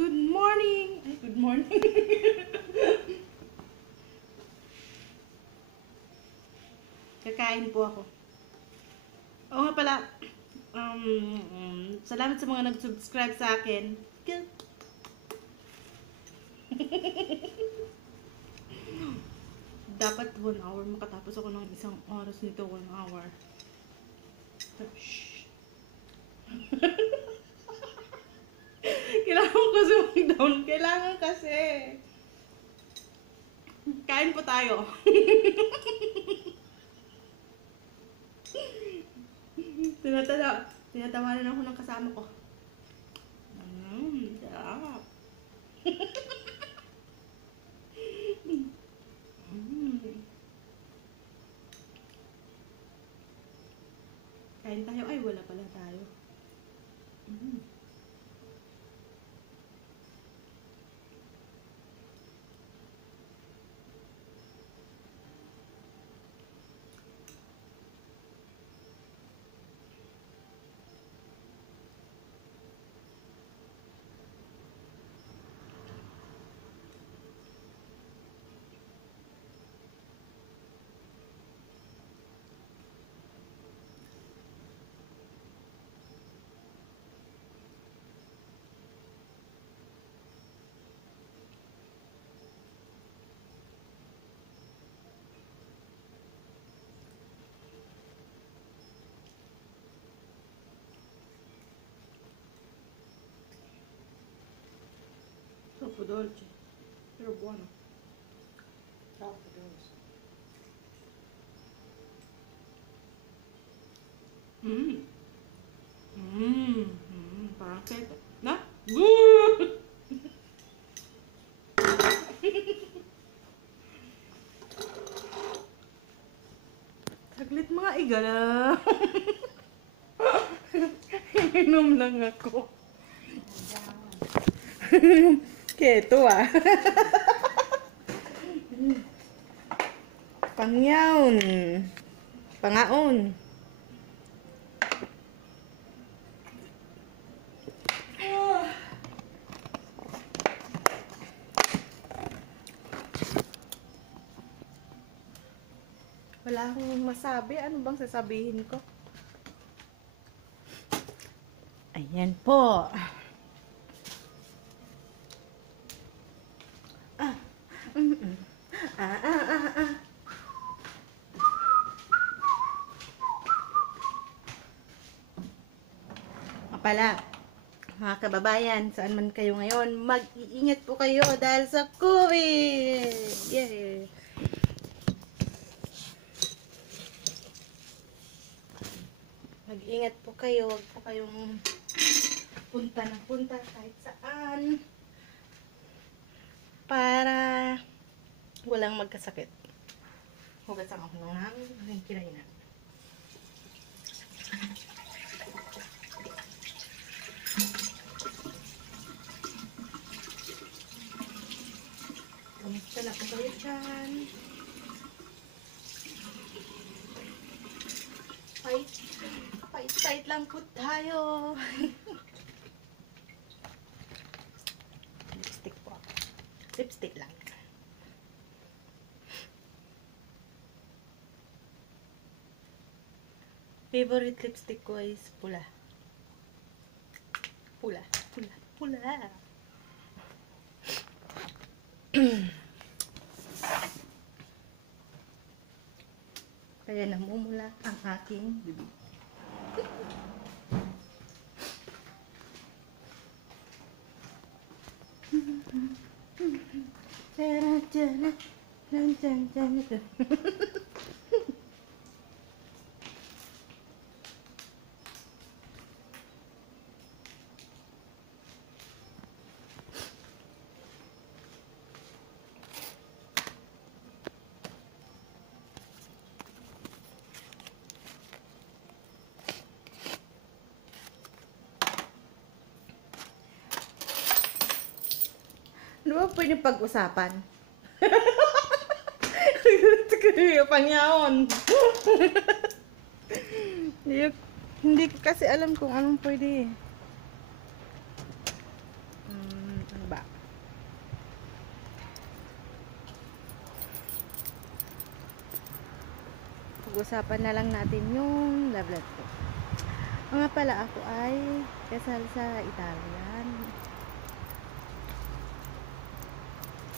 Good morning! Ay, good morning. Kakain po ako. Oo nga pala, salamat sa mga nag-subscribe sa akin. Dapat 1 hour makatapos ako ng isang oras nito, 1 hour. Shhh. Kailangan ko zoom down. Kailangan kasi. Kain po tayo. Tinatawanan ako ng kasama ko. Sarap. Kain tayo. Ay, wala pala tayo. Troppo dolce, però buono. Troppo dolce. Parang keto. Na? Boo! Saglit mga igala. Inom lang ako. Keto ah. Pangyaon. Pangaon. Wala akong masabi. Ano bang sasabihin ko? Ayan po. Pala, mga kababayan, saan man kayo ngayon, mag-iingat po kayo dahil sa COVID! Yay! Mag-iingat po kayo, huwag po kayong punta ng punta kahit saan para walang magkasakit. Hugas ang ako ng kinain na. Kamusta na po kayo dyan? Fight lang po tayo. Lipstick po ako. Lipstick lang. Favorite lipstick ko is pula. Pula. Kaya namumula ang aking bibig. Ano ba pwede pag-usapan? Pangyaon. Hindi ko kasi alam kung anong pwede. Pag-usapan na lang natin yung love life ko. Nga pala, ako ay kasal sa Italian.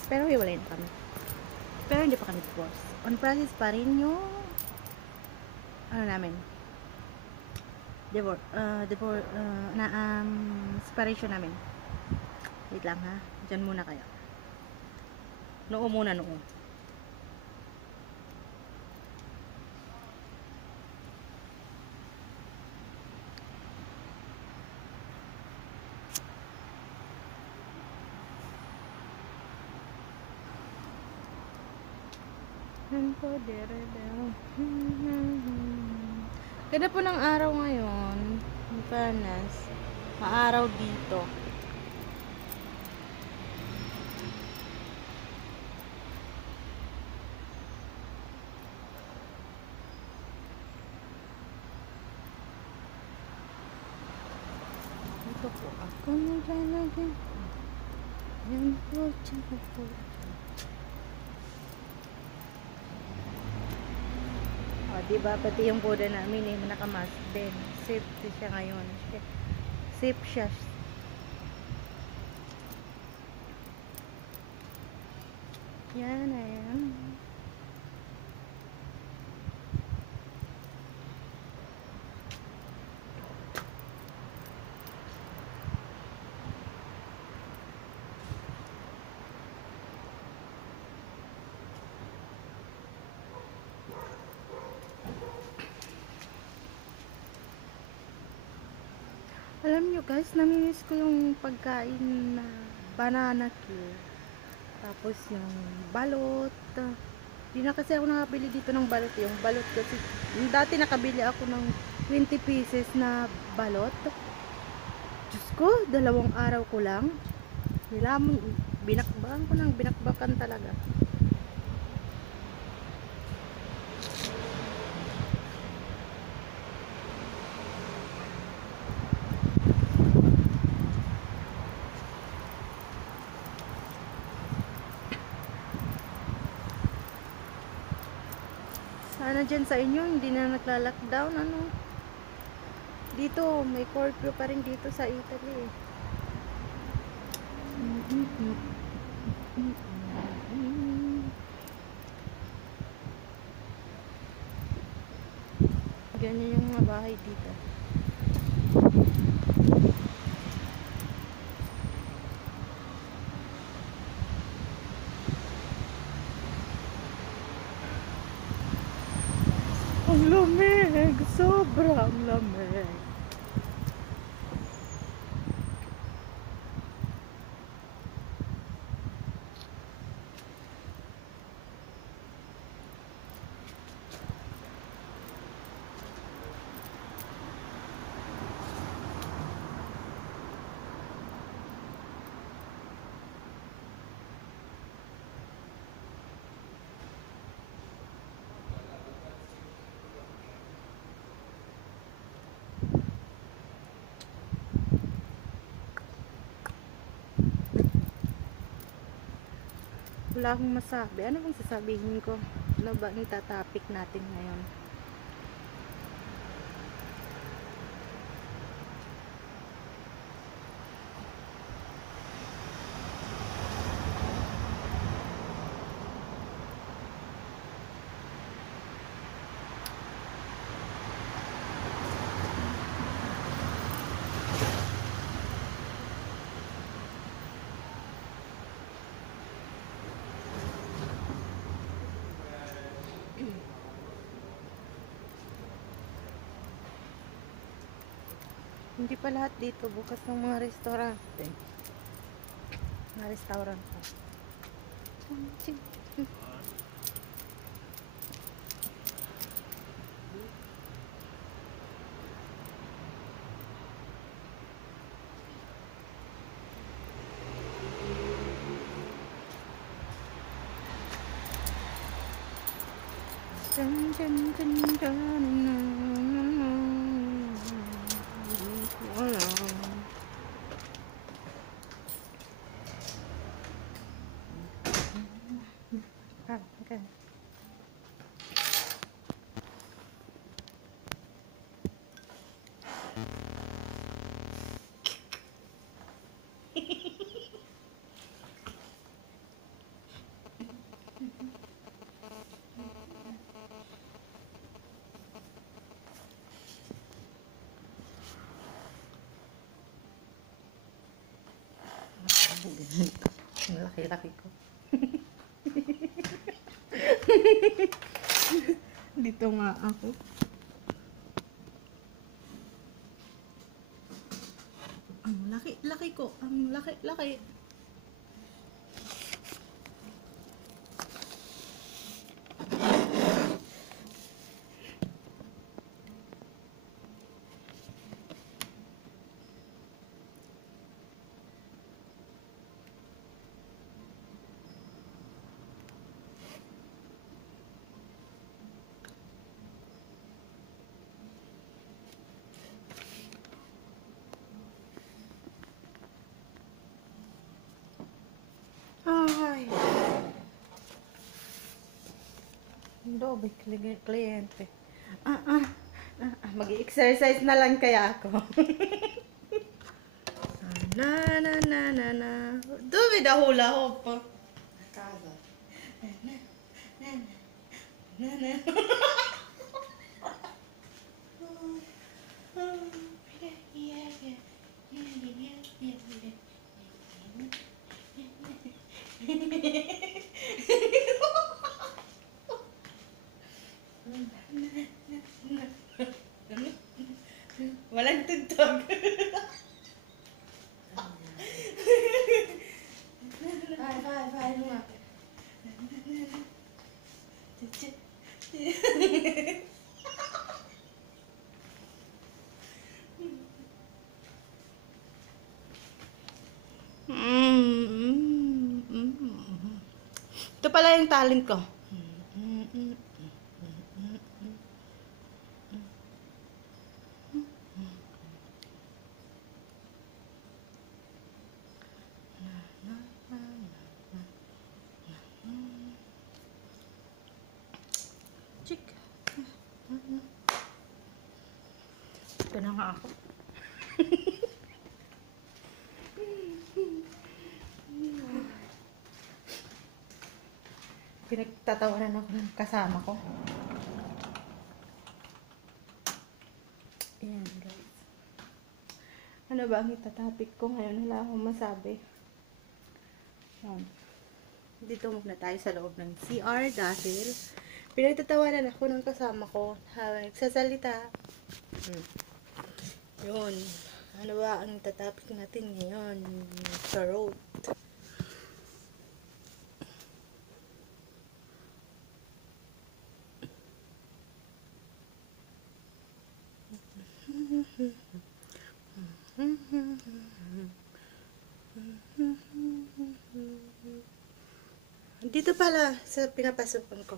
Pero hiwalay na kami. Pero hindi pa kami divorce. On process pa rin yung ano namin. Separation namin. Wait lang ha. Diyan muna kayo. Noo muna, noo. Ganda po ng araw ngayon. Panas. Maaraw dito. Ito po. Ako na talaga. Yan po. Tsaka po. Diba, pati yung Buddha namin nakamask din. Safe siya ngayon. Safe siya. Yan, ayan. Alam nyo guys, namimiss ko yung pagkain na banana cue. Tapos yung balot. Hindi na kasi ako nakabili dito ng balot. Yung balot kasi, dati nakabili ako ng 20 pieces na balot. Diyos ko, 2 araw ko lang. Binakbakan ko ng binakbakan talaga. Sana dyan sa inyo hindi na nagla-lockdown, ano. Dito may curfew pa rin dito sa Italy. Ganyan yung mga bahay dito. Ang lamig! Sobrang lamig! Wala akong masabi. Ano bang sasabihin ko? Ano ba ang topic natin ngayon? Hindi pa lahat dito bukas ng mga restaurante. Mga restaurant pa. Okay. Ganito. Ang laki-laki ko. Dito nga ako. Ang laki-laki ko. Ang laki-laki. Ay. Dobe, kliyente. Mag-exercise na lang kaya ako. na na na na na. Dobe da hula hop. Kaza. Na na na na. Walang tugtog. Bye, lumapit. Ito pala yung talent ko. Chick. Ito na nga ako. Pinagtatawanan ako ng kasama ko. Ayan, guys. Ano ba ang itatopic ko ngayon? Wala akong masabi. Ayan. Dito muna tayo sa loob ng CR dahil pinagtatawanan ako ng kasama ko. Nagsasalita. Yun. Ano ba ang itatopic natin ngayon? Charot. Dito pala sa pinapasukan ko.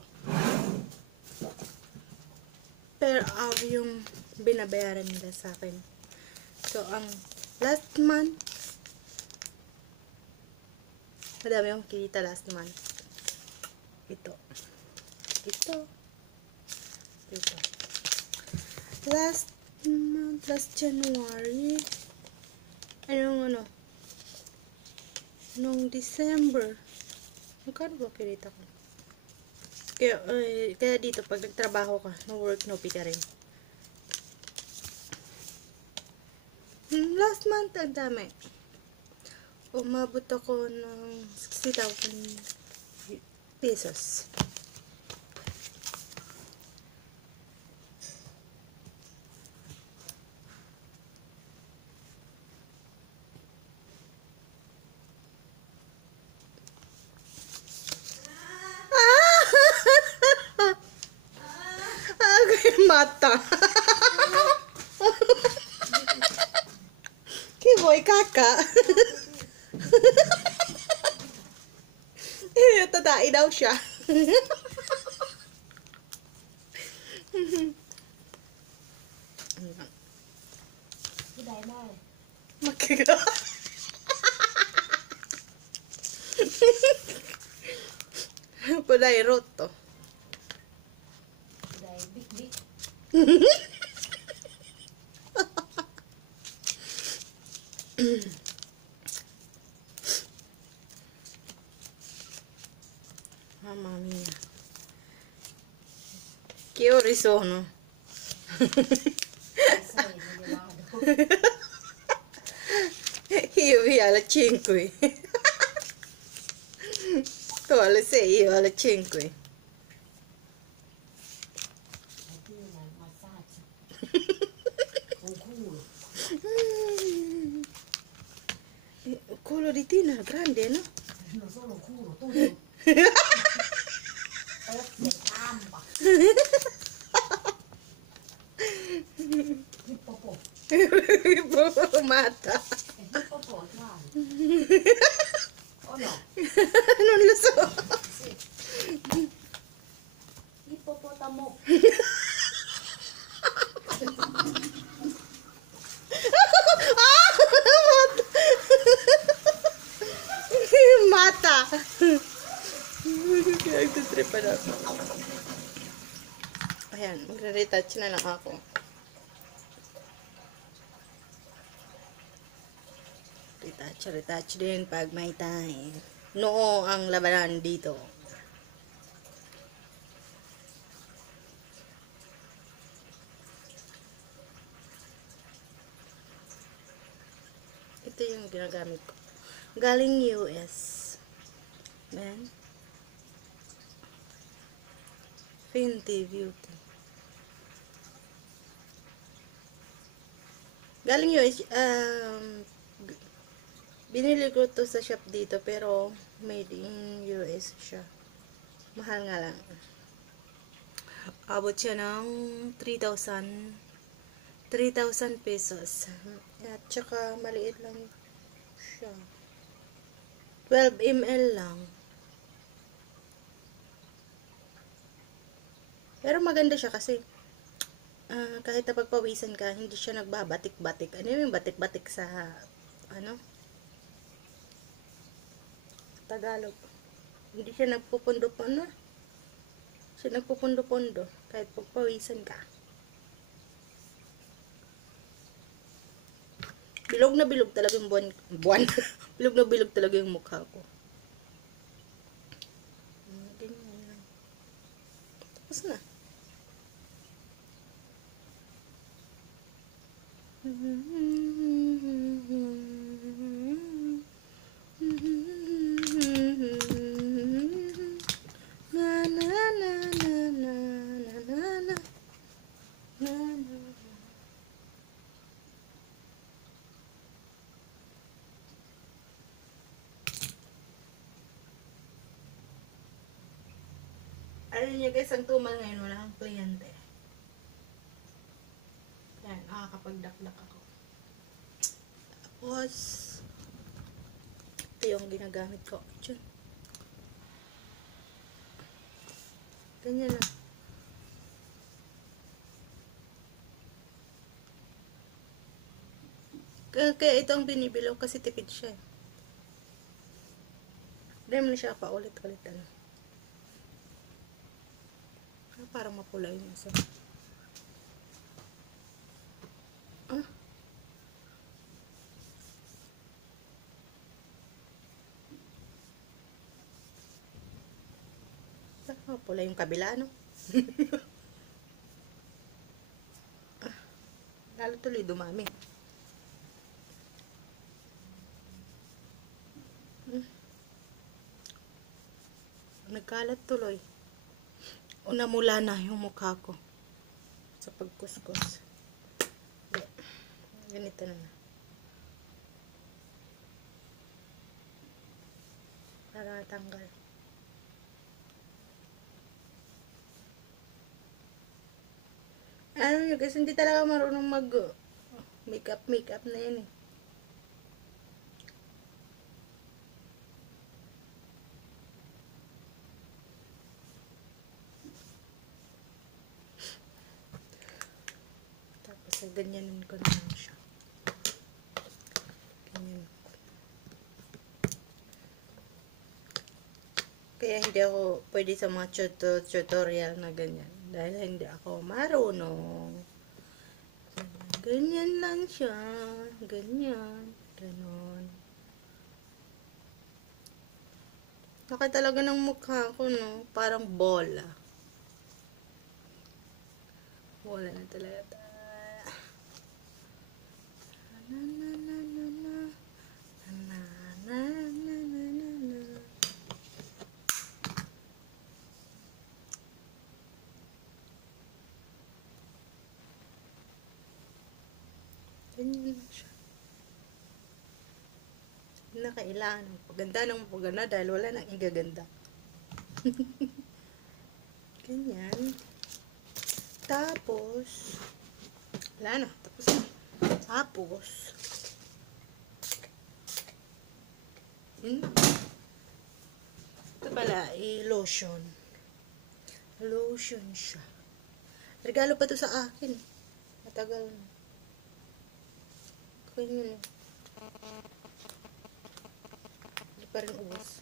Per hour yung binabayaran nila sa akin. So, ang last month, madami akong kita last month. Ito. Last month, last January, nung December, magkano ba kinita ko? Kaya dito, pag nagtrabaho ka, no work, no pay ka rin. Last month, ang dami. Umabot ako ng 60,000 pesos. Mata. Kiboy kaka. Tadai daw siya. Makiga. Pulay roto. Mamma mia. Che ore sono? Io vi alle 5. Tu alle 6, io alle 5. Il culo di Tina è grande, no? Non sono culo, tutto. Hippopo. Mata. Hippopo, dai. O no? Non lo so. Sì. Ippopotamo. Mata. Nagtitripan ako. Ayan, magre-retouch na lang ako. Retouch din pag may time. Noo ang labanan dito. Ito yung ginagamit ko. Galing US. Man. Fenty Beauty. Galing US. Binili ko to sa shop dito pero made in US siya. Mahal nga lang. Abot siya ng 3,000 pesos. At saka maliit lang siya. 12 ml lang. Pero maganda siya kasi kahit napagpawisan ka, hindi siya nagbabatik-batik. Ano yung batik-batik sa ano? Tagalog. Hindi siya nagpupundo-pundo. Siya nagpupundo-pundo kahit pagpawisan ka. Bilog na bilog talaga yung buwan. Bilog na bilog talaga yung mukha ko. Ganyan lang. Tapos na. Na na na na na na na na na. Alam niyo guys, ang tumal ngayon, wala kang kliyente. Yan, nakakapagdaklak ako. Tapos, ito yung ginagamit ko. Diyan. Ganyan lang. Kaya ito ang binibilaw kasi tipid siya. Hindi mo na siya paulit-ulit ano. Parang mapula yung isa. Ah. Mapula yung kabila, no? Ah. Lalo tuloy dumami. Nagkalat tuloy. Unamula na yung mukha ko sa pagkuskus. Ganito na. Para tanggal. Ano nyo guys, hindi talaga marunong mag makeup na yan eh. Ganyanin ko na lang siya. Ganyan. Kaya hindi ako pwede sa mga tutorial na ganyan. Dahil hindi ako marunong. Ganyan lang siya. Ganyan. Ganon. Laki talaga ng mukha ko, no? Parang bola. Bola na talaga. Na na na na na na na kailangan ng paganda ng paganda dahil wala nang igaganda. Ganyan. Tapos, wala na. Tapos na. Tapos, yun. Ito pala, lotion. Lotion siya. Regalo pa to sa akin. Matagal na. Kaya yun eh. Hindi pa rin ubos.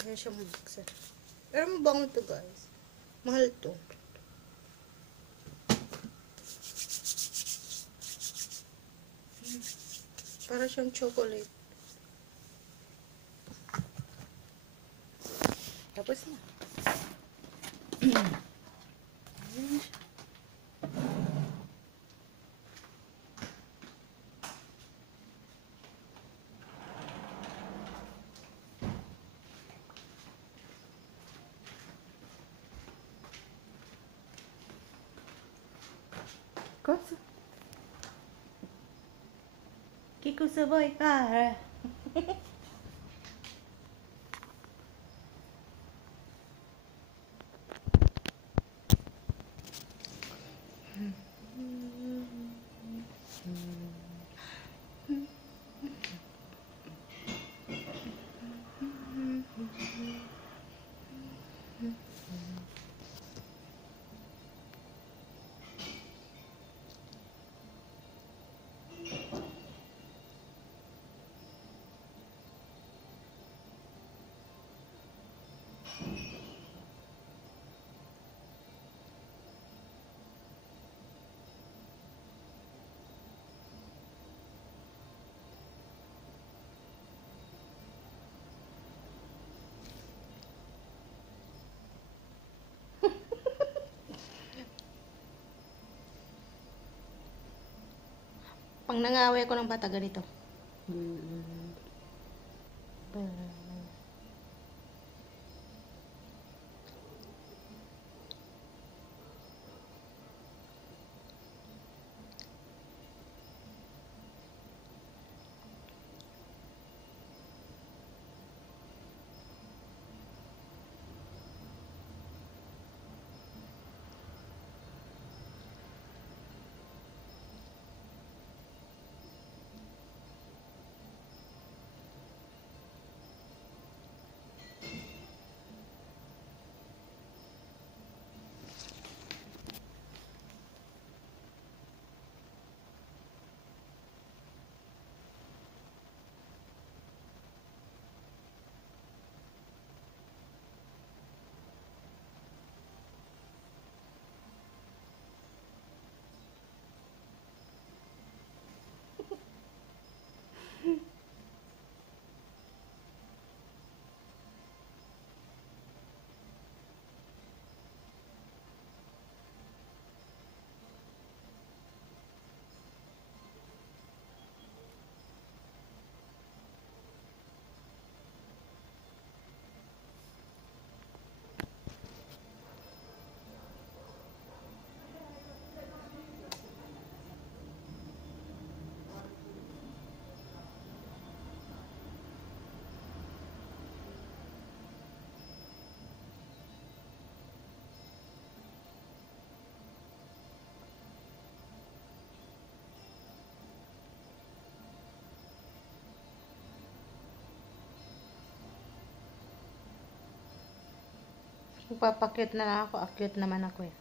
Ayan siya mabuksan. Pero mabango to guys. Mahal to. Para siyang chocolate. Tapos na. Kosa. Kiko sabay ka. Pang nangaway ko ng bata ganito. Magpapakit na lang ako. Acute naman ako eh.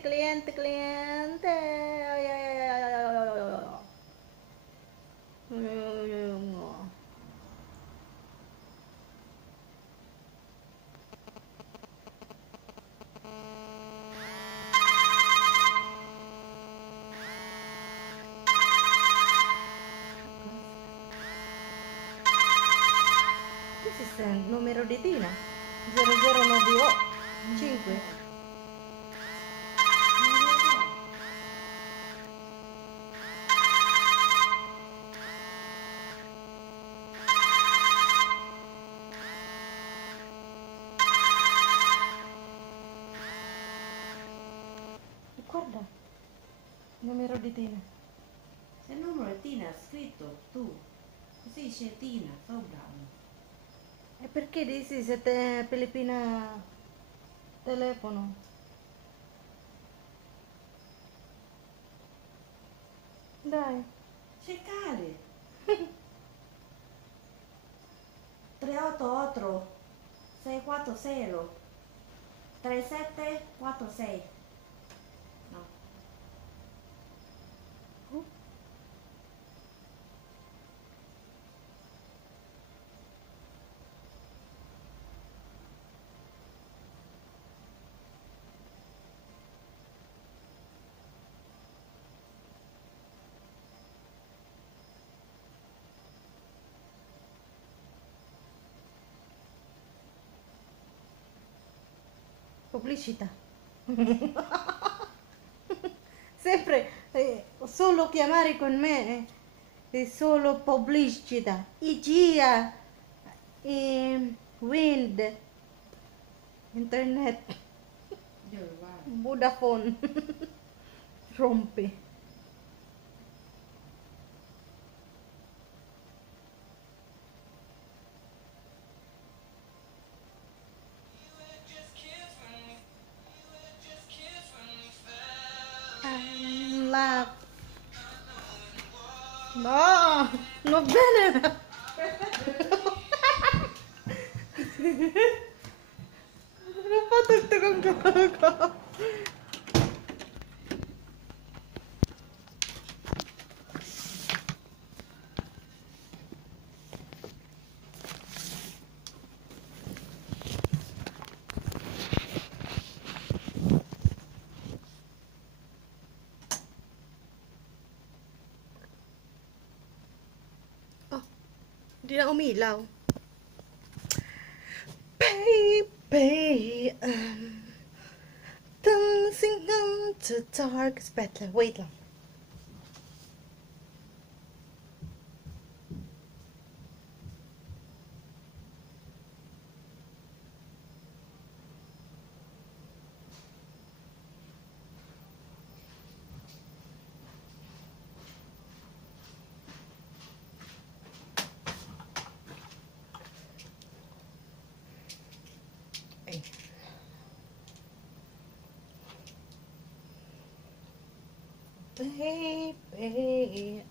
cliente, cliente. Ay, ay, ay, ay, ay, ay, ay, ay, ay. Ay, ay, ay, ay. This is the numero di Tina. 0098 Guarda, numero di Tina. Se il numero è Tina scritto tu, così c'è Tina sopra. E perché dici se te Filippina telefono? Dai. Cercare. 388 640 3746. No. Pubblicità. Sempre solo chiamare con me è solo pubblicità. IGIA, Wind, Internet, Dove vai? Vodafone, rompe. La... No, non bene. Non ho fatto il gioco. Oh, di na umilaw. Baby, dancing on the dark spectre. Wait lang. Ay. Baby,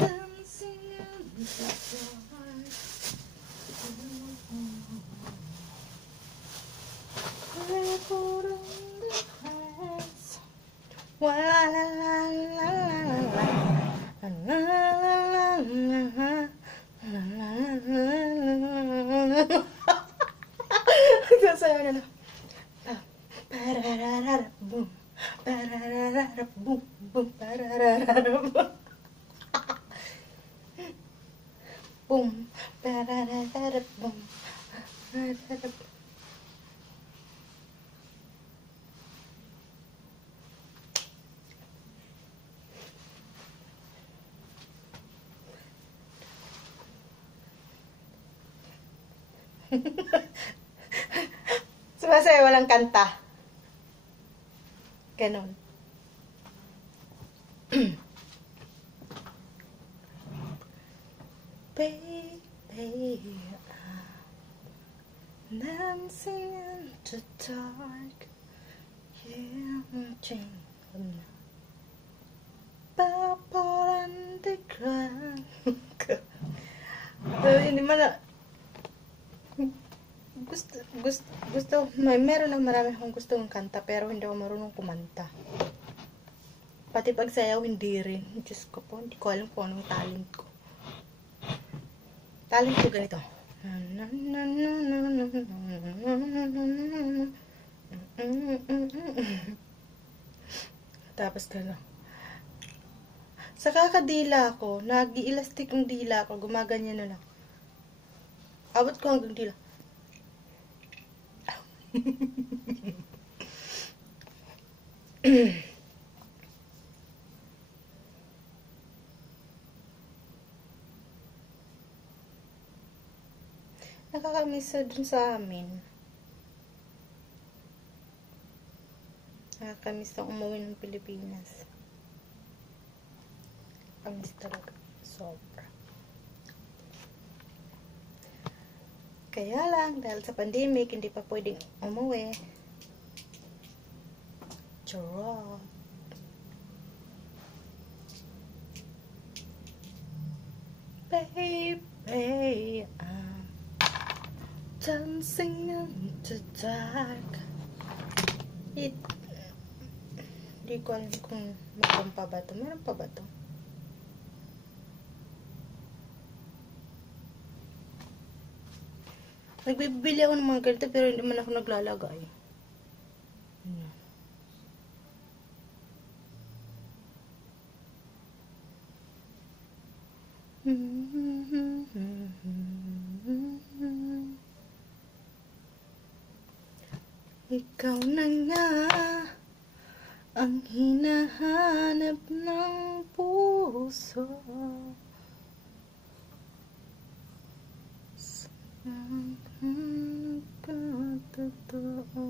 dancing in the dark. Barefoot on the grass. La la la la la la la. La la la la la la. Sasayaw na lang. Pararara boom. Pararara boom boom. Pararara boom. Boom. Pararara boom. Pararara boom. Sumasayaw walang kanta. Ganon. Baby, I'm dancing in the dark. Yeah, purple on the ground. Hindi man na... Meron na marami akong gustong kanta, pero hindi ako marunong kumanta. Pati pagsayaw, hindi rin. Diyos ko po, hindi ko alam kung anong talent ko. Talent ko ganito. Tapos gano'n. Sa kakadila ko, nag-i-elastic yung dila ko, gumaganyan na lang. Abot ko hanggang dila. Nakakamiss dun sa amin. Nakakamiss na umuwi ng Pilipinas. Kamiss talaga. Sobra. Kaya lang, dahil sa pandemic, hindi pa pwedeng umuwi. Charot. Baby, I'm dancing in the dark. Hindi ko alam kung meron pa ba ito. Meron pa ba ito? Nagbibili ako ng mga ganito pero hindi man ako naglalagay. Ikaw na nga ang hinahanap ng puso. Totoo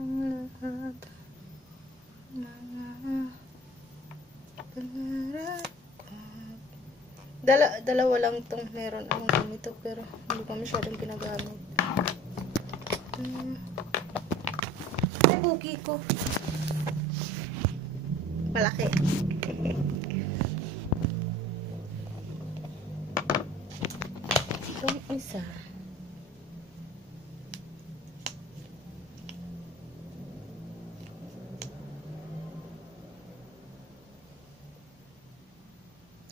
lahat mga pangarap ko. Dalawa lang tong meron akong ganito pero hindi ko masyadong ginagamit. Ay, buki ko. Malaki. Itong isa.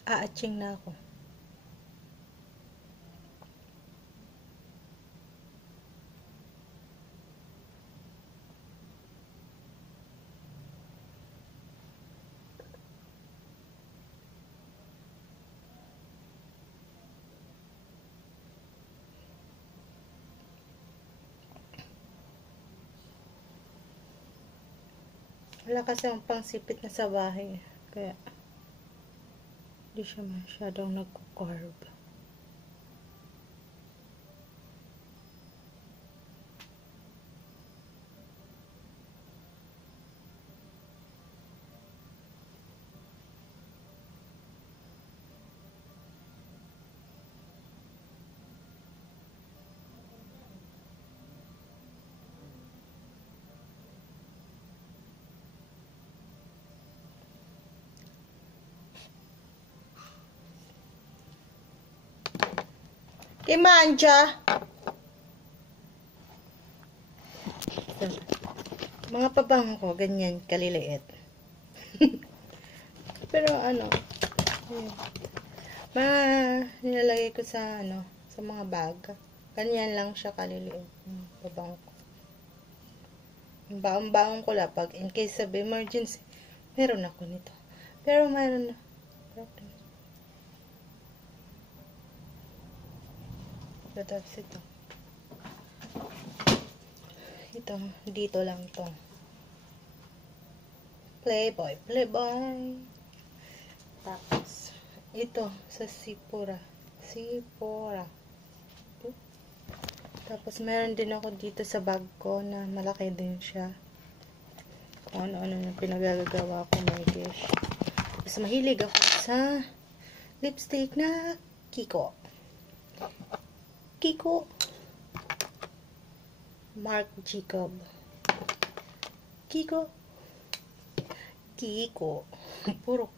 Aaching na ako. Wala kasi ang pangsipit na sa bahay. Kaya hindi siya masyadong nagko-carb. Kay Manja. Mga pabango ko, ganyan, kaliliit. Pero ano, nilalagay ko sa sa mga bag. Ganyan lang siya kaliliit. Pabango ko. Baong-baong ko lang pag in case of emergency, meron ako nito. Pero meron na. Tapos ito dito lang to. Playboy. Tapos ito sa Sephora. Tapos meron din ako dito sa bag ko na malaki din siya. Kung ano-ano yung pinagagawa ko, my gosh. Tapos mahilig ako sa lipstick na Kiko. Marc Jacob. Kiko. Puro.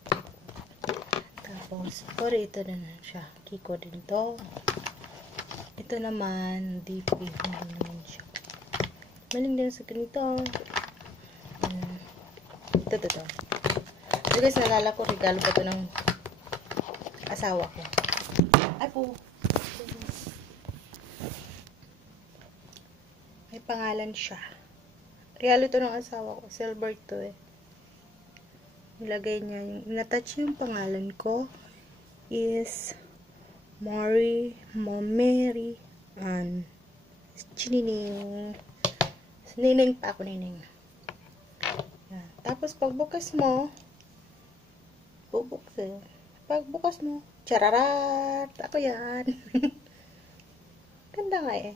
Tapos, ito na siya. Kiko din to. Ito naman, DP. Hindi naman siya. Maling din sa ganito. Ito. So guys, nalala ko, regalo pa ito ng asawa ko. Ay po. May pangalan siya. Regalo ito ng asawa ko. Silver to eh. Nilagay niya yung, natouch yung pangalan ko is Mary, and Chinining. Nining pa ako, Nining. Yan. Tapos pagbukas mo, bubuksan. Pagbukas mo, chararat! Ako yan. Ganda nga eh.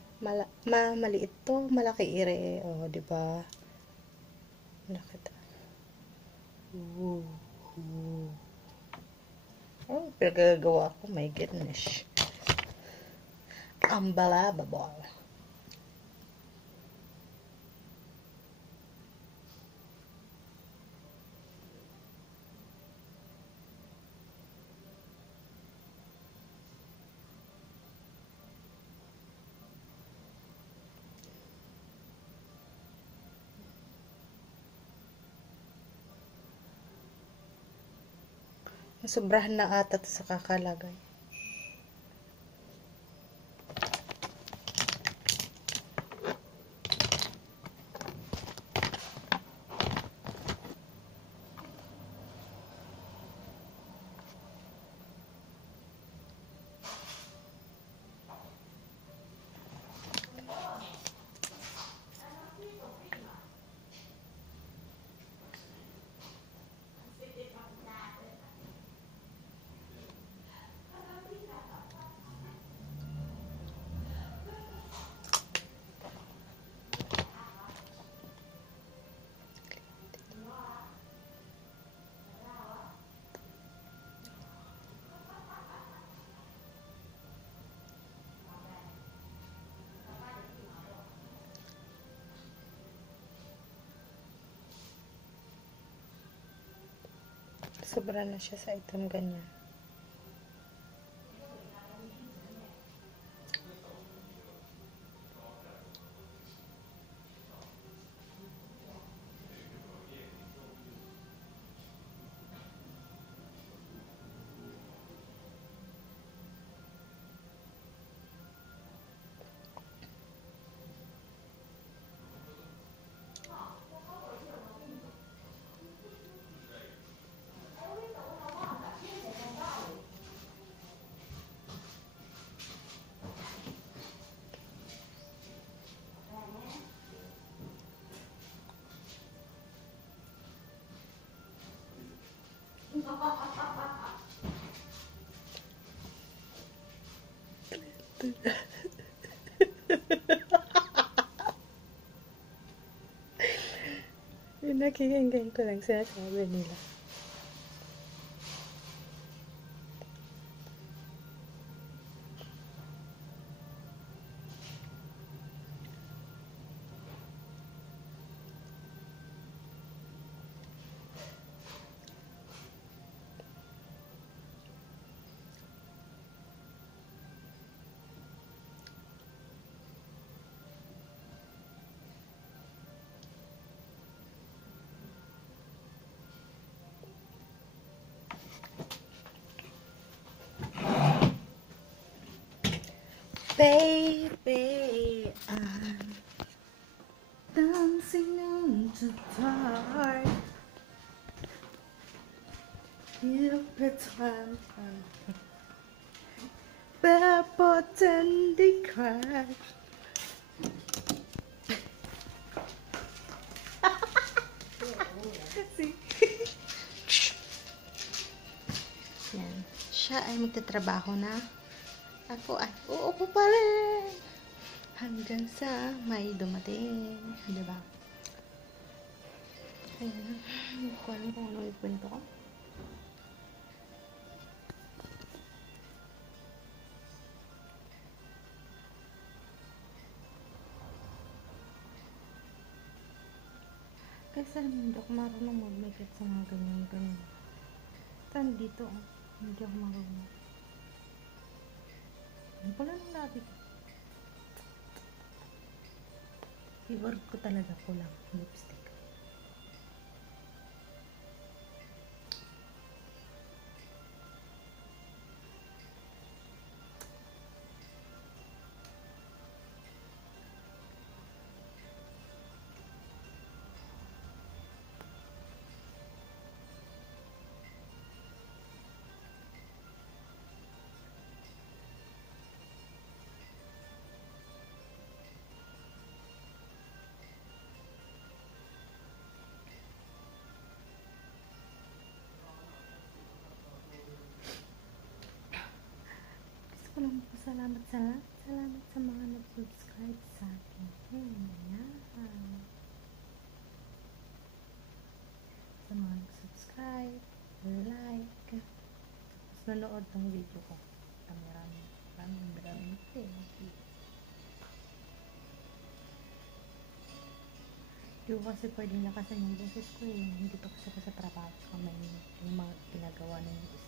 Maliit to, malaki ire. O, diba? Malaki to. Oh, pinagagawa ko. My goodness. Unbelievable. Sobrahan na ata to sa kakalagay. Sobra na siya sa item ganyan. Yung nakikinggan ko lang sinasabi nila. Baby, I'm dancing on the dark. You pretend barefoot and the crash. Yan. Siya ay magtatrabaho na. Ako ay uupo pa rin hanggang sa may dumating, diba? Ayan, hindi ko alam kung ano ikwento ko. Kasi hindi ako marunong mag-makeup sa mga ganyan. Tan dito, hindi ako marunong. Ano pala nang labi? Favorite ko talaga pulang lipstick. Gusto ko lang po salamat sa mga nag-subscribe sa akin. Ayan. Sa mga nag-subscribe, like, tapos nanood ng video ko. Maraming thank you. Hindi ko kasi pwedeng lakasan yung boses ko eh. Hindi pa kasi ako sa trabaho. Saka may yung mga ginagawa na yung isa.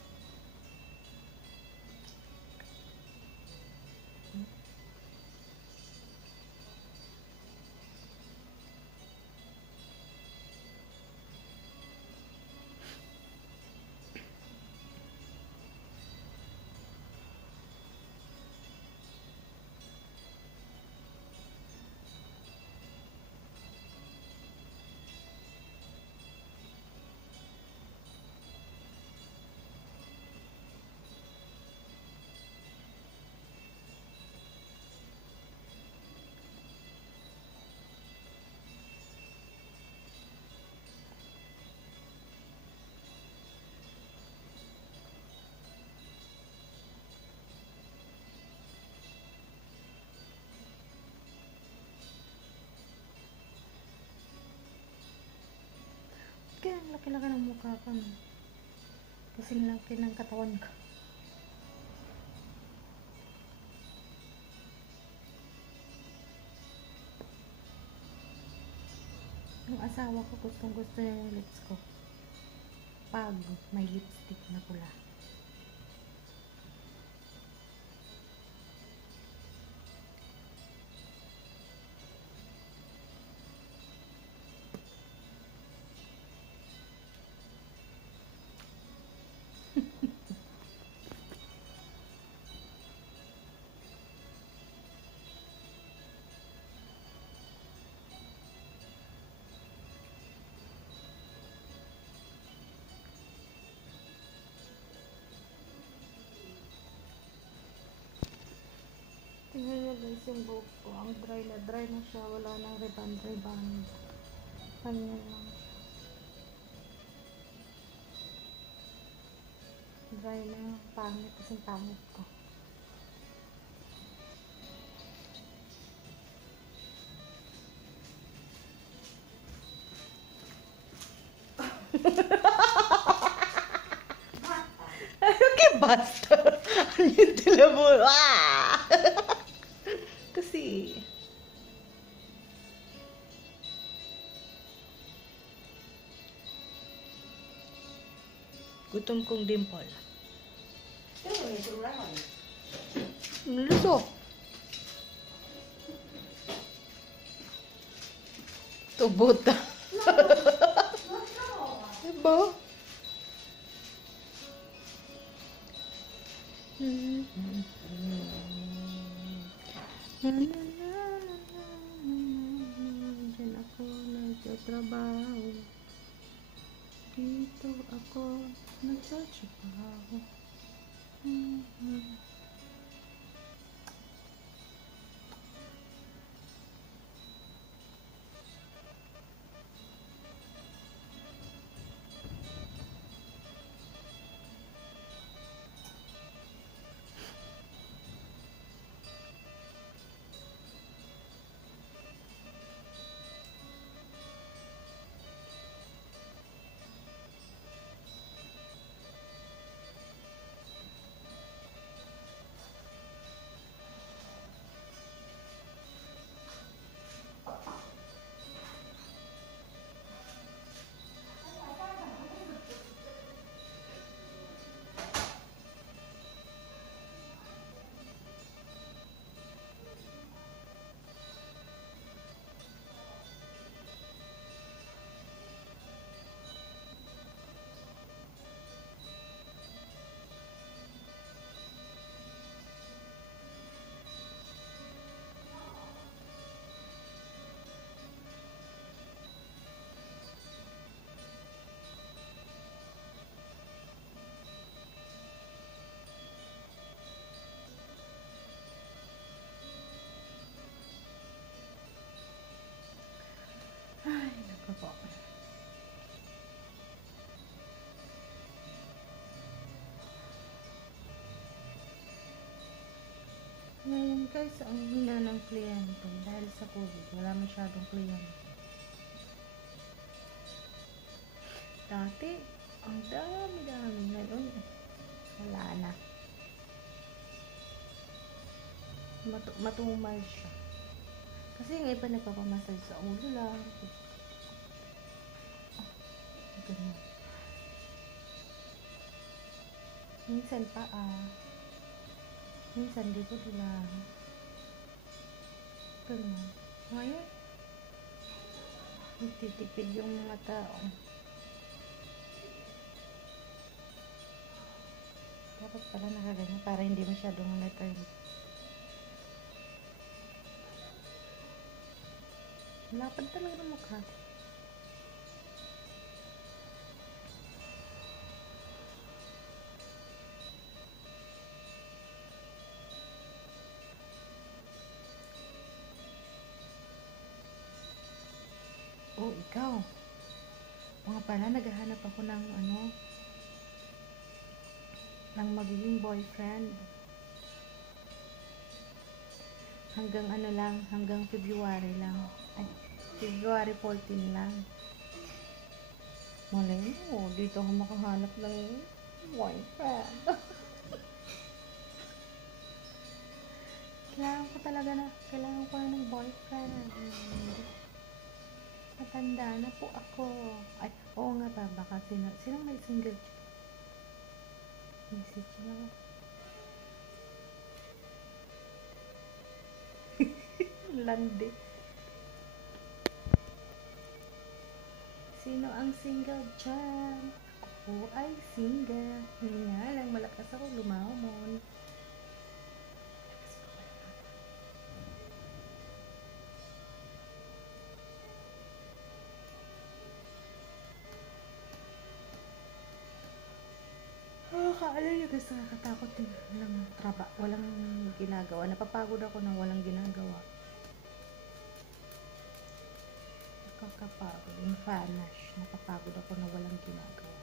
Kaya ang laki-laki ng mukha ko. No? Kasing laki ng katawan ko. Yung asawa ko gustong gusto niya yung lips ko. Pag may lipstick na pula. Tingnan nyo guys yung buhok ko. Ang dry na siya. Wala nang reband. Ganyan lang siya. Dry na yung pangit. Kasing pangit ko. Okay, basta. Ano yung tila mo? Kasi gutom kong dimple. Pero may problema din. Lusok. Tubot. Diba? Diyan ako nagtatrabaho. Dito ako nagtatrabaho. guys ang hina ng kliyente dahil sa COVID. Wala masyadong kliyente. Dati, ang dami-dami. Ngayon, wala na. Matumal siya. Kasi yung iba nagpapamassage sa ulo lang. Ganun. Minsan minsan likod lang. Ganun. Ngayon, nagtitipid yung mga tao. Dapat pala nakaganyan para hindi masyadong na-turn. Lapad talaga ng mukha. Oh, ikaw. Mga pala, naghahanap ako ng ng magiging boyfriend. Hanggang February lang. Ay, February 14 lang. Malay mo, dito ako makahanap ng boyfriend. Kailangan ko na ng boyfriend. Matanda na po ako. Ay, oo nga ba, baka sino may single? Message lang. Landi. Sino ang single dyan? Ako ay single. Hindi nga lang, malakas ako lumamon. Alam niyo guys, nakakatakot din ng walang ginagawa. Napapagod ako na walang ginagawa. Nakakapagod. Yung fanash. Napapagod ako na walang ginagawa.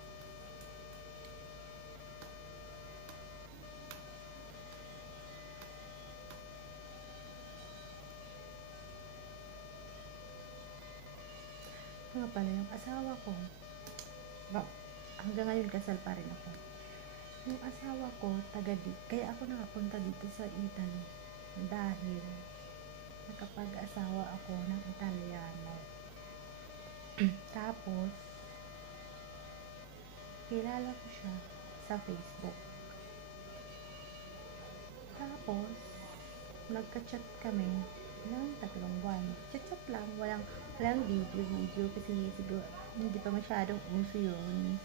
Nga pala, yung asawa ko, hanggang ngayon kasal pa rin ako. Yung asawa ko, kaya ako nakapunta dito sa Italy dahil nakapag-asawa ako ng Italiano. Tapos, kilala ko siya sa Facebook. Tapos, nagka-chat kami ng 3 buwan. Chat lang, walang video kasi siguro hindi pa masyadong uso yun.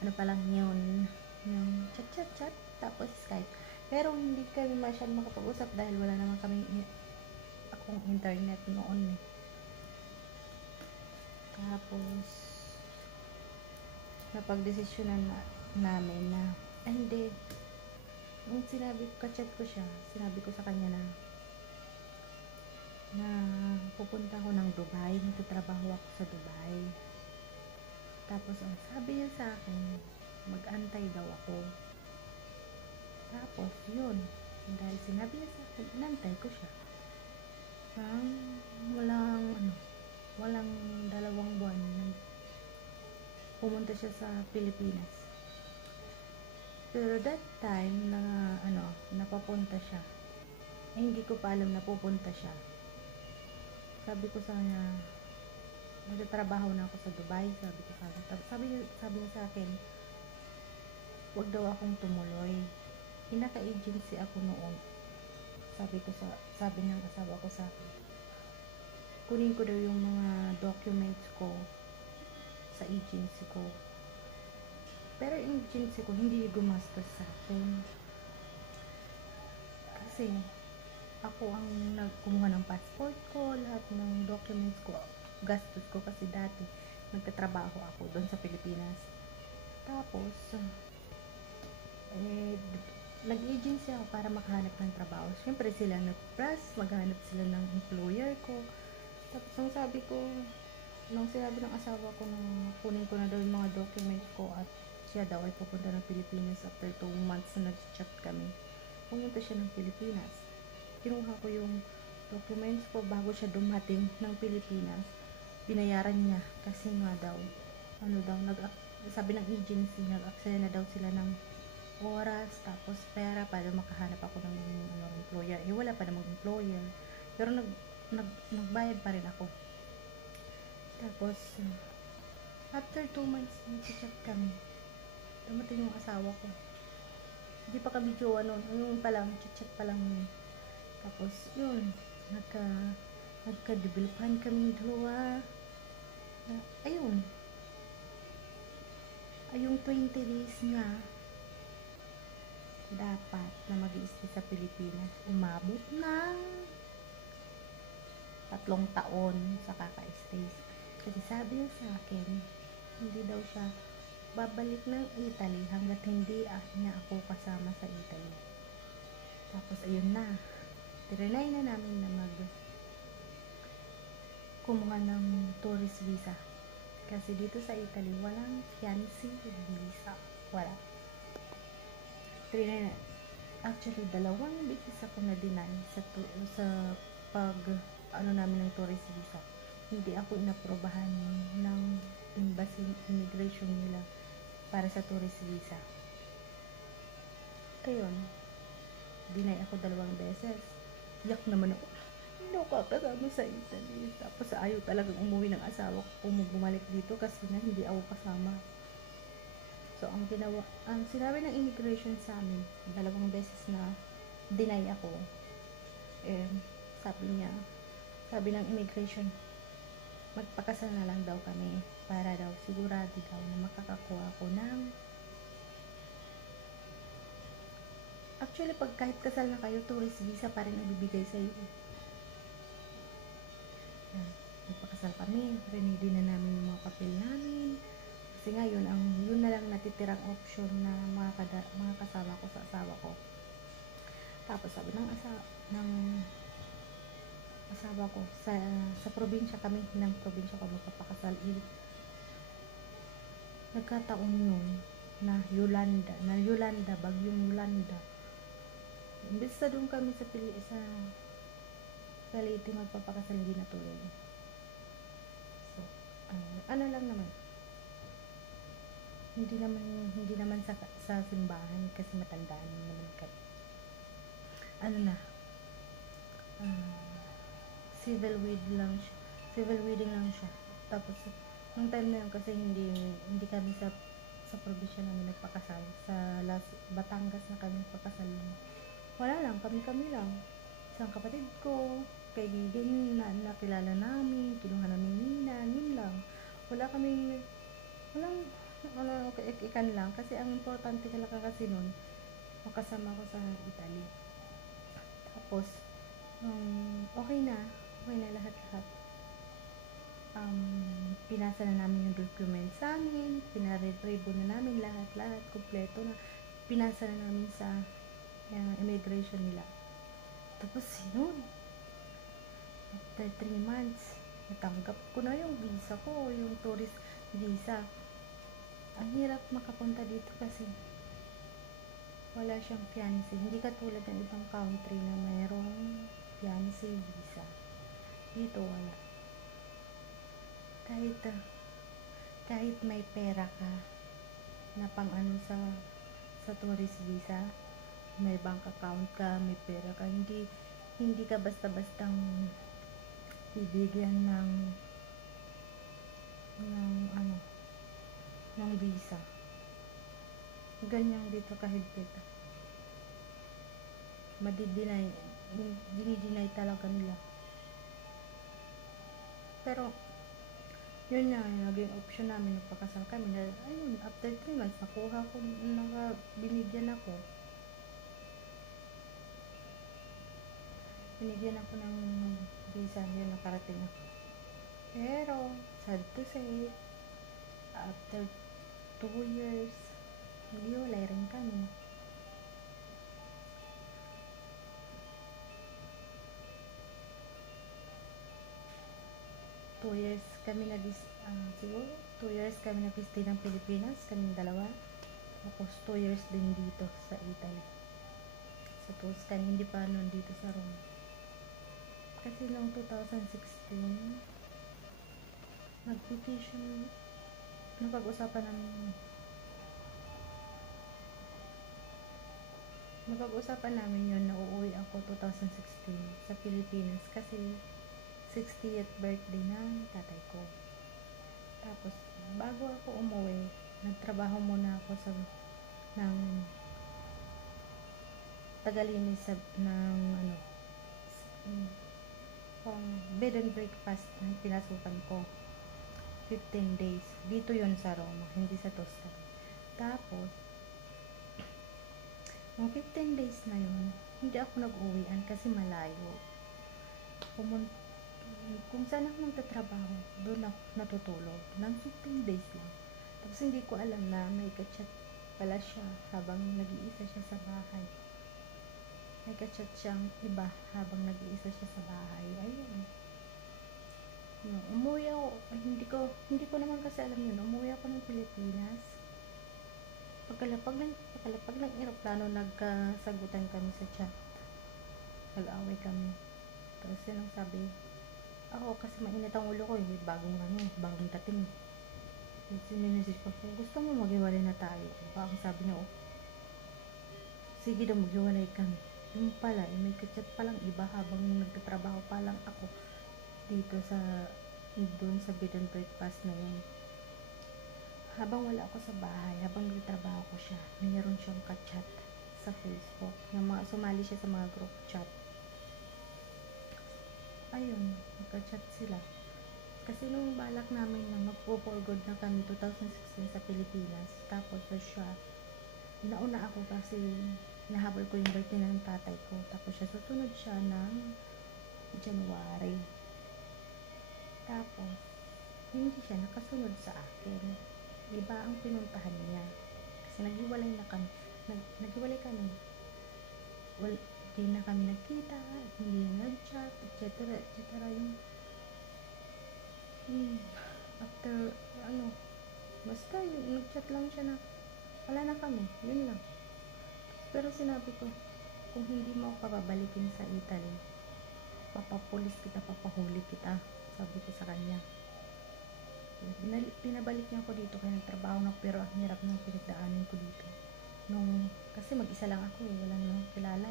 Ano pa lang yun, yung chat, tapos Skype. Pero hindi kami masyadong makapag-usap dahil wala naman akong internet noon. Tapos, napag-desisyonan namin na, hindi. Nung ka-chat ko siya, sinabi ko sa kanya na pupunta ako ng Dubai, magtatrabaho ako sa Dubai. Tapos, ang sabi niya sa akin, mag-antay daw ako. Tapos, yun. Dahil sinabi niya sa akin, inantay ko siya. Walang 2 buwan. Pumunta siya sa Pilipinas. Pero that time na napapunta siya, hindi ko pa alam na pupunta siya. Sabi ko sa kanya, magtatrabaho na ako sa Dubai, sabi ko sa kanya. Sabi niya sa akin, wag daw akong tumuloy. Inaka-agency ako noon. Sabi ng asawa ko sa akin, kunin ko daw yung mga documents ko sa agency ko. Pero yung agency ko hindi gumastos sa akin. Kasi ako ang nagkumuha ng passport ko, lahat ng documents ko, gastos ko kasi dati nagtatrabaho ako doon sa Pilipinas. Tapos, nag-agency ako para makahanap ng trabaho. Siyempre sila nag-press, maghanap sila ng employer ko. Tapos ang sabi ko, nung sinabi ng asawa ko na kunin ko na daw yung mga documents ko at siya daw ay pupunta ng Pilipinas after 2 months na nag-chat kami. Pumunta siya ng Pilipinas. kinuha ko yung documents ko bago siya dumating ng Pilipinas. Binayaran niya kasi nga daw, ano daw, sabi ng agency, nag-aksaya na daw sila ng oras, tapos pera para makahanap ako ng employer. Wala pa namang employer. Pero nagbayad pa rin ako. Tapos, after 2 months, nag-chat kami. Dumating yung asawa ko. Hindi pa kami jowa noon. Yung pa lang, chat pa lang yun. Tapos, yun, nagka-developan kami dalawa. Ayun. Yung 20 days nga, dapat na mag-i-stay sa Pilipinas. Umabot ng 3 taon sa kaka-stay. Kasi sabi niya sa akin, hindi daw siya babalik ng Italy hanggat hindi niya ako kasama sa Italy. Tapos ayun na, trinay na namin na kumuha ng tourist visa. Kasi dito sa Italy, walang fiancé visa. Wala. Trinay na. Actually, 2 beses ako na-deny sa pag namin ng tourist visa. Hindi ako inaprobahan ng embassy immigration nila para sa tourist visa. Ayun, deny ako 2 beses. Yak naman ako. Hindi ako kasama sa Italy. Tapos ayaw talagang umuwi ng asawa ko kung bumalik dito kasi na hindi ako kasama. So, ang sinabi ng immigration sa amin, 2 beses na deny ako. Sabi ng immigration, magpakasal na lang daw kami para daw sigurado daw na makakakuha ko ng actually pag kahit kasal na kayo, tourist visa pa rin ang bibigay sa iyo. Magpakasal kami, ready na namin yung mga papel namin kasi nga yun na lang natitirang option na mga kasama ko sa asawa ko. Tapos sabi ng asawa ko, sa probinsya kami, ng probinsya ko magpapakasal. Nagkataon yun na Yolanda, bagyong Yolanda. Imbes na doon kami sa Leyte magpapakasal, hindi natuloy. So, ano lang naman. Hindi naman sa simbahan kasi matandaan naman kami. Civil wedding lang siya. Tapos nung time na yun kasi hindi kami sa probinsya namin nagpakasal. Sa Batangas na kami nagpakasal. Wala lang, kami lang. Isang kapatid ko, kaibigan na nakilala namin, kinuha namin Nina, yun lang. Walang ikan lang. Kasi ang importante talaga kasi nun, makasama ko sa Italy. Tapos, okay na lahat. Pinasa na namin yung documents sa amin, pinaretrieve na namin lahat, kompleto na. Pinasa na namin sa immigration nila. Tapos yun, after 3 months, natanggap ko na yung visa ko, yung tourist visa. Ang hirap makapunta dito kasi wala siyang fiancé. Hindi katulad ng ibang country na mayroong fiancé visa. Dito wala. Kahit may pera ka na pang sa tourist visa, may bank account ka, may pera ka, hindi ka basta-bastang bibigyan ng visa. Ganyan dito kahigpit. Dinideny talaga nila. Pero yun nga, naging option namin, nagpakasal kami. Ayun, after 3 months, binigyan ako ng visa, yun, nakarating ako. Pero, sad to say, after 2 years, naghiwalay rin kami. Siguro 2 years kami nag-stay ng Pilipinas, kaming dalawa. Tapos 2 years din dito sa Italy. Sa Tuscany, hindi pa nun dito sa Rome. Kasi noong 2016, nag-vacation, napag-usapan namin yun na uuwi ako 2016 sa Pilipinas kasi 60th birthday ng tatay ko. Tapos, bago ako umuwi, nagtrabaho muna ako ng tagalinis ng pang bed and breakfast na pinasukan ko. 15 days. Dito yon sa Roma, hindi sa Tuscan. Tapos, yung 15 days na yun, hindi ako nag-uwian kasi malayo. Kung saan ako magtatrabaho, doon ako natutulog ng 15 days lang. Tapos hindi ko alam na may kachat pala siya habang nag-iisa siya sa bahay. May kachat siyang iba habang nag-iisa siya sa bahay. Ayun. Umuwi ako, hindi ko naman kasi alam yun. Umuwi ako ng Pilipinas. Pagkalapag ng eroplano, nagkasagutan kami sa chat. Nag-away kami. Tapos yun ang sabi, ako kasi mainit ang ulo ko, bagong dating. Sininusip ko, kung gusto mo maghiwalay na tayo. Bakit sabi niya, sige daw maghiwalay kami. Yung pala, may kachat palang iba habang nagtatrabaho pa lang ako dito doon sa bed and breakfast na yun. Habang wala ako sa bahay, habang nagtatrabaho ko siya, mayroon siyang kachat sa Facebook. Sumali siya sa mga group chat. Ayun, nagka-chat sila. Kasi nung balak namin na magpo-for good na kami 2016 sa Pilipinas, tapos siya, nauna ako kasi nahabol ko yung birthday ng tatay ko. Tapos susunod siya ng January. Tapos, hindi siya nakasunod sa akin. Iba ang pinuntahan niya. Kasi naghiwalay kami. Hindi na kami nagkita, hindi na nag-chat, etc. After, basta nag-chat lang siya na, wala na kami, yun lang. Pero sinabi ko, kung hindi mo ako babalikin sa Italy, papapulis kita, papahuli kita, sabi ko sa kanya. Pinabalik niya ako dito kaya nagtrabaho na, pero ang hirap ng pinagdaanan ko dito. Kasi mag-isa lang ako wala nang kilala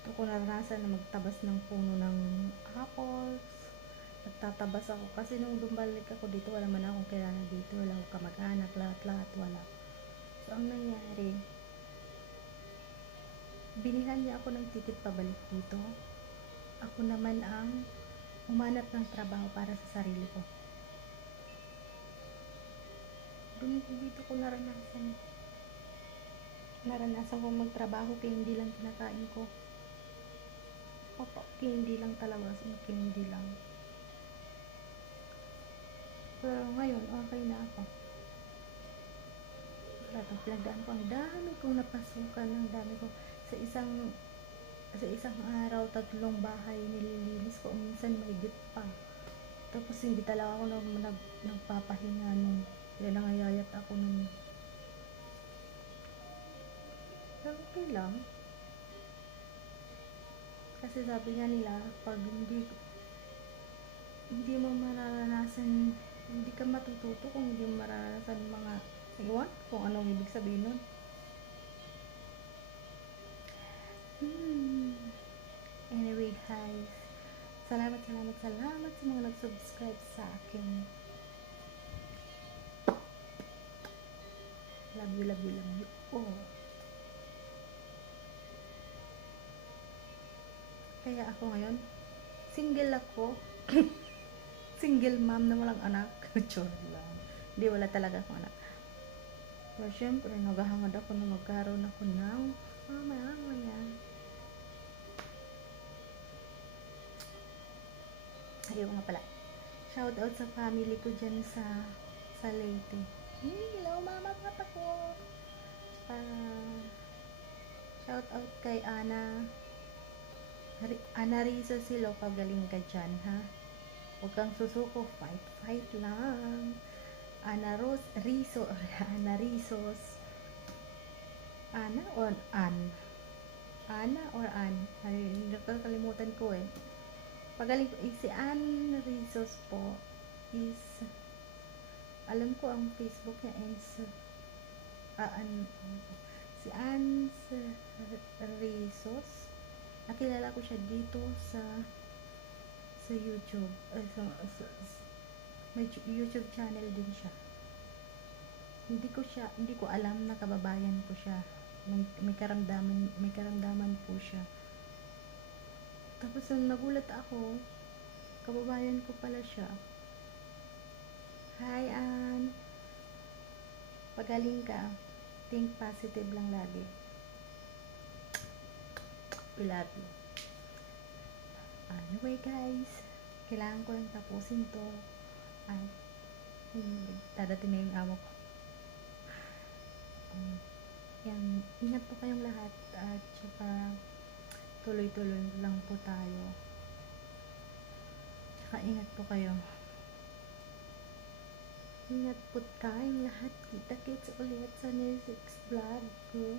Ito ko naranasan na magtabas ng puno ng apples. Nagtatabas ako kasi nung bumalik ako dito, wala man akong kilala dito, wala akong kamag-anak, lahat wala. So ang nangyari, binihan niya ako ng ticket pabalik dito. Ako naman ang umanap ng trabaho para sa sarili ko. Dito ko naranasan kong magtrabaho kaya hindi lang kinakain ko. Hindi lang talaga, hindi lang. Pero ngayon, okay na ako. Lahat ng pinagdaan ko, ang dami kong napasukan, sa isang araw, 3 bahay nililinis ko, minsan mahigit pa. Tapos hindi talaga ako nagpapahinga nung nangayayat ako nung. Pero okay lang. Kasi sabi nga nila, pag hindi mo mararanasan, hindi ka matututo kung hindi mo mararanasan mga iwan, kung anong ibig sabihin nun. Anyway guys, salamat sa mga nag-subscribe sa akin. Love you all. Kaya ako ngayon, single ako. Single mom na walang anak. Chor lang. Hindi, wala talaga akong anak. Pero syempre, naghahangad ako na magkaroon ako ng mamaya. Ayaw nga pala. Shout out sa family ko dyan sa Leyte. Hello, mama, papa ko. Shout out kay Ana Riso Silo, pagaling ka dyan, ha? Huwag kang susuko, fight lang. Ana Risos. Ana or An? Ana or An? Ay, nakakalimutan ko eh. Pagaling si Ann Rizos po is, alam ko ang Facebook niya is, si Ann Rizos. Nakilala ko siya dito sa YouTube. May YouTube channel din siya. Hindi ko alam na kababayan ko siya. May karamdaman po siya. Tapos nung nagulat ako, kababayan ko pala siya. Hi Ann, pagaling ka, think positive lang lagi. We love you. Anyway guys, kailangan ko lang tapusin to. At dadating na yung amo ko. Yan, ingat po kayong lahat at saka tuloy-tuloy lang po tayo. Tsaka ingat po kayo. Ingat po tayong lahat. Kita-kits ulit sa next vlog ko.